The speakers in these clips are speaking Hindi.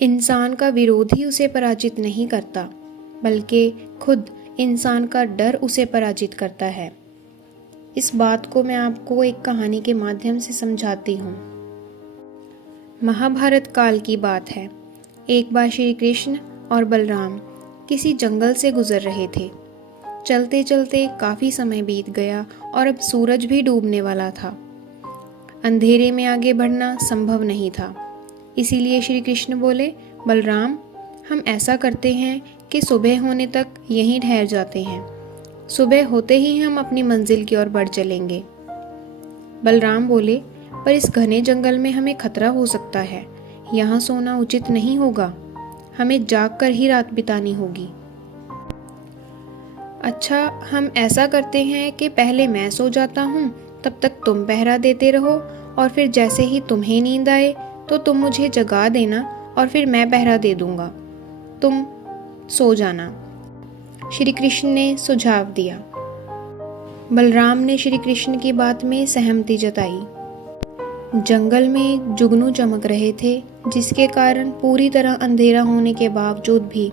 इंसान का विरोध ही उसे पराजित नहीं करता, बल्कि खुद इंसान का डर उसे पराजित करता है। इस बात को मैं आपको एक कहानी के माध्यम से समझाती हूँ। महाभारत काल की बात है। एक बार श्री कृष्ण और बलराम किसी जंगल से गुजर रहे थे। चलते चलते काफ़ी समय बीत गया और अब सूरज भी डूबने वाला था। अंधेरे में आगे बढ़ना संभव नहीं था। इसीलिए श्री कृष्ण बोले, बलराम, हम ऐसा करते हैं कि सुबह होने तक यहीं ठहर जाते हैं। सुबह होते ही हम अपनी मंजिल की ओर बढ़ चलेंगे। बलराम बोले, पर इस घने जंगल में हमें खतरा हो सकता है। यहाँ सोना उचित नहीं होगा। हमें जाग कर ही रात बितानी होगी। अच्छा, हम ऐसा करते हैं कि पहले मैं सो जाता हूँ, तब तक तुम पहरा देते रहो, और फिर जैसे ही तुम्हें नींद आए तो तुम मुझे जगा देना और फिर मैं पहरा दे दूंगा। तुम सो जाना। श्री कृष्ण ने सुझाव दिया। बलराम ने श्री कृष्ण की बात में सहमति जताई। जंगल में जुगनू चमक रहे थे, जिसके कारण पूरी तरह अंधेरा होने के बावजूद भी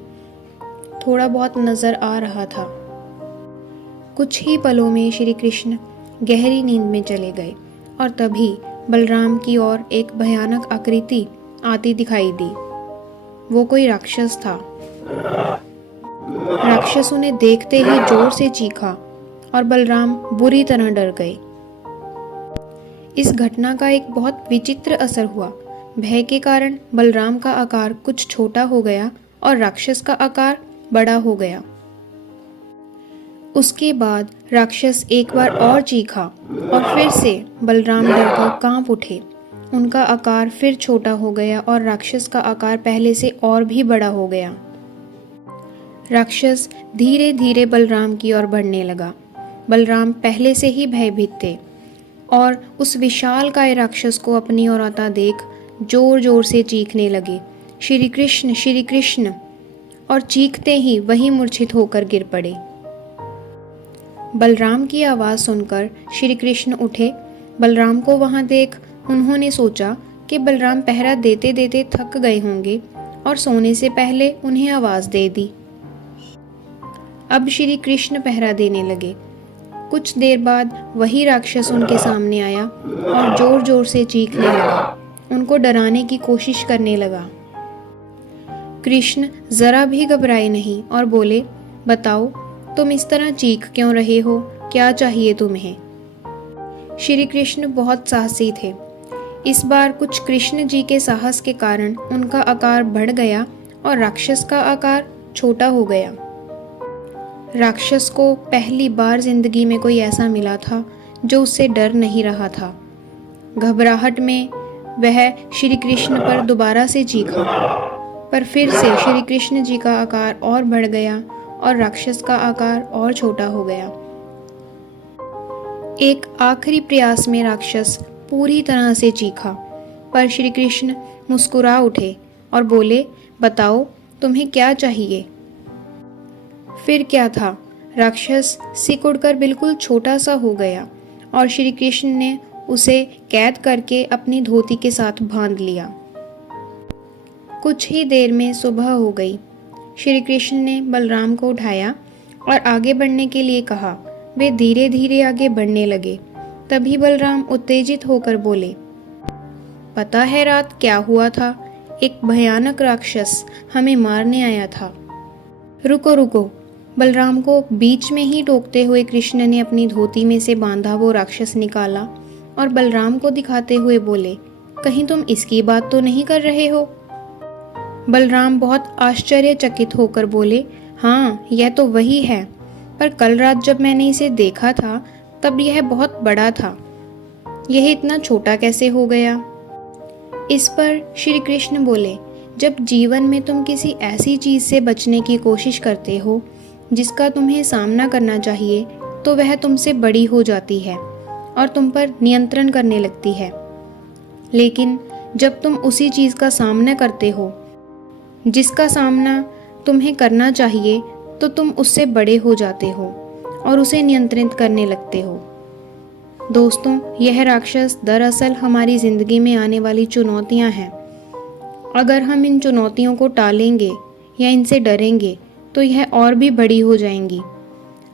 थोड़ा बहुत नजर आ रहा था। कुछ ही पलों में श्री कृष्ण गहरी नींद में चले गए और तभी बलराम की ओर एक भयानक आकृति आती दिखाई दी। वो कोई राक्षस था। राक्षस उन्हें देखते ही जोर से चीखा और बलराम बुरी तरह डर गए। इस घटना का एक बहुत विचित्र असर हुआ। भय के कारण बलराम का आकार कुछ छोटा हो गया और राक्षस का आकार बड़ा हो गया। उसके बाद राक्षस एक बार और चीखा और फिर से बलराम डरकर कांप उठे। उनका आकार फिर छोटा हो गया और राक्षस का आकार पहले से और भी बड़ा हो गया। राक्षस धीरे धीरे बलराम की ओर बढ़ने लगा। बलराम पहले से ही भयभीत थे और उस विशालकाय राक्षस को अपनी ओर आता देख जोर जोर से चीखने लगे, श्री कृष्ण, श्री कृष्ण, और चीखते ही वही मूर्छित होकर गिर पड़े। बलराम की आवाज़ सुनकर श्री कृष्ण उठे। बलराम को वहां देख उन्होंने सोचा कि बलराम पहरा देते देते थक गए होंगे और सोने से पहले उन्हें आवाज़ दे दी। अब श्री कृष्ण पहरा देने लगे। कुछ देर बाद वही राक्षस उनके सामने आया और जोर जोर से चीखने लगा, उनको डराने की कोशिश करने लगा। कृष्ण जरा भी घबराए नहीं और बोले, बताओ, तुम इस तरह चीख क्यों रहे हो? क्या चाहिए तुम्हें? श्री कृष्ण बहुत साहसी थे। इस बार कुछ कृष्ण जी के साहस के कारण उनका आकार बढ़ गया और राक्षस का आकार छोटा हो गया। राक्षस को पहली बार जिंदगी में कोई ऐसा मिला था जो उससे डर नहीं रहा था। घबराहट में वह श्री कृष्ण पर दोबारा से चीखा, पर फिर से श्री कृष्ण जी का आकार और बढ़ गया और राक्षस का आकार और छोटा हो गया। एक आखिरी प्रयास में राक्षस पूरी तरह से चीखा, पर श्री कृष्ण मुस्कुरा उठे और बोले, बताओ, तुम्हें क्या चाहिए? फिर क्या था, राक्षस सिकुड़कर बिल्कुल छोटा सा हो गया और श्री कृष्ण ने उसे कैद करके अपनी धोती के साथ बांध लिया। कुछ ही देर में सुबह हो गई। श्री कृष्ण ने बलराम को उठाया और आगे बढ़ने के लिए कहा। वे धीरे धीरे आगे बढ़ने लगे। तभी बलराम उत्तेजित होकर बोले, पता है रात क्या हुआ था? एक भयानक राक्षस हमें मारने आया था। रुको रुको, बलराम को बीच में ही टोकते हुए कृष्ण ने अपनी धोती में से बांधा वो राक्षस निकाला और बलराम को दिखाते हुए बोले, कहीं तुम इसकी बात तो नहीं कर रहे हो? बलराम बहुत आश्चर्यचकित होकर बोले, हाँ, यह तो वही है, पर कल रात जब मैंने इसे देखा था तब यह बहुत बड़ा था। यह इतना छोटा कैसे हो गया? इस पर श्री कृष्ण बोले, जब जीवन में तुम किसी ऐसी चीज से बचने की कोशिश करते हो जिसका तुम्हें सामना करना चाहिए, तो वह तुमसे बड़ी हो जाती है और तुम पर नियंत्रण करने लगती है। लेकिन जब तुम उसी चीज का सामना करते हो जिसका सामना तुम्हें करना चाहिए, तो तुम उससे बड़े हो जाते हो और उसे नियंत्रित करने लगते हो। दोस्तों, यह राक्षस दरअसल हमारी जिंदगी में आने वाली चुनौतियां हैं। अगर हम इन चुनौतियों को टालेंगे या इनसे डरेंगे तो यह और भी बड़ी हो जाएंगी।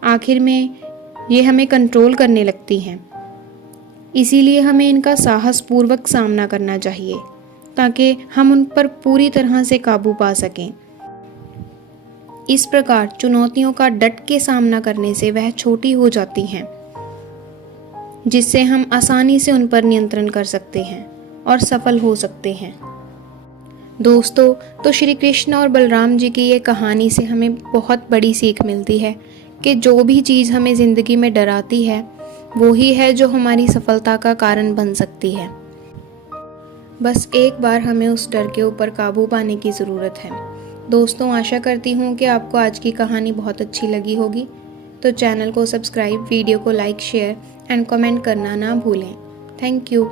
आखिर में ये हमें कंट्रोल करने लगती हैं। इसीलिए हमें इनका साहसपूर्वक सामना करना चाहिए ताकि हम उन पर पूरी तरह से काबू पा सकें। इस प्रकार चुनौतियों का डट के सामना करने से वह छोटी हो जाती हैं, जिससे हम आसानी से उन पर नियंत्रण कर सकते हैं और सफल हो सकते हैं। दोस्तों, तो श्री कृष्ण और बलराम जी की ये कहानी से हमें बहुत बड़ी सीख मिलती है कि जो भी चीज़ हमें ज़िंदगी में डराती है वो ही है जो हमारी सफलता का कारण बन सकती है। बस एक बार हमें उस डर के ऊपर काबू पाने की ज़रूरत है। दोस्तों, आशा करती हूँ कि आपको आज की कहानी बहुत अच्छी लगी होगी। तो चैनल को सब्सक्राइब, वीडियो को लाइक, शेयर एंड कमेंट करना ना भूलें। Thank you.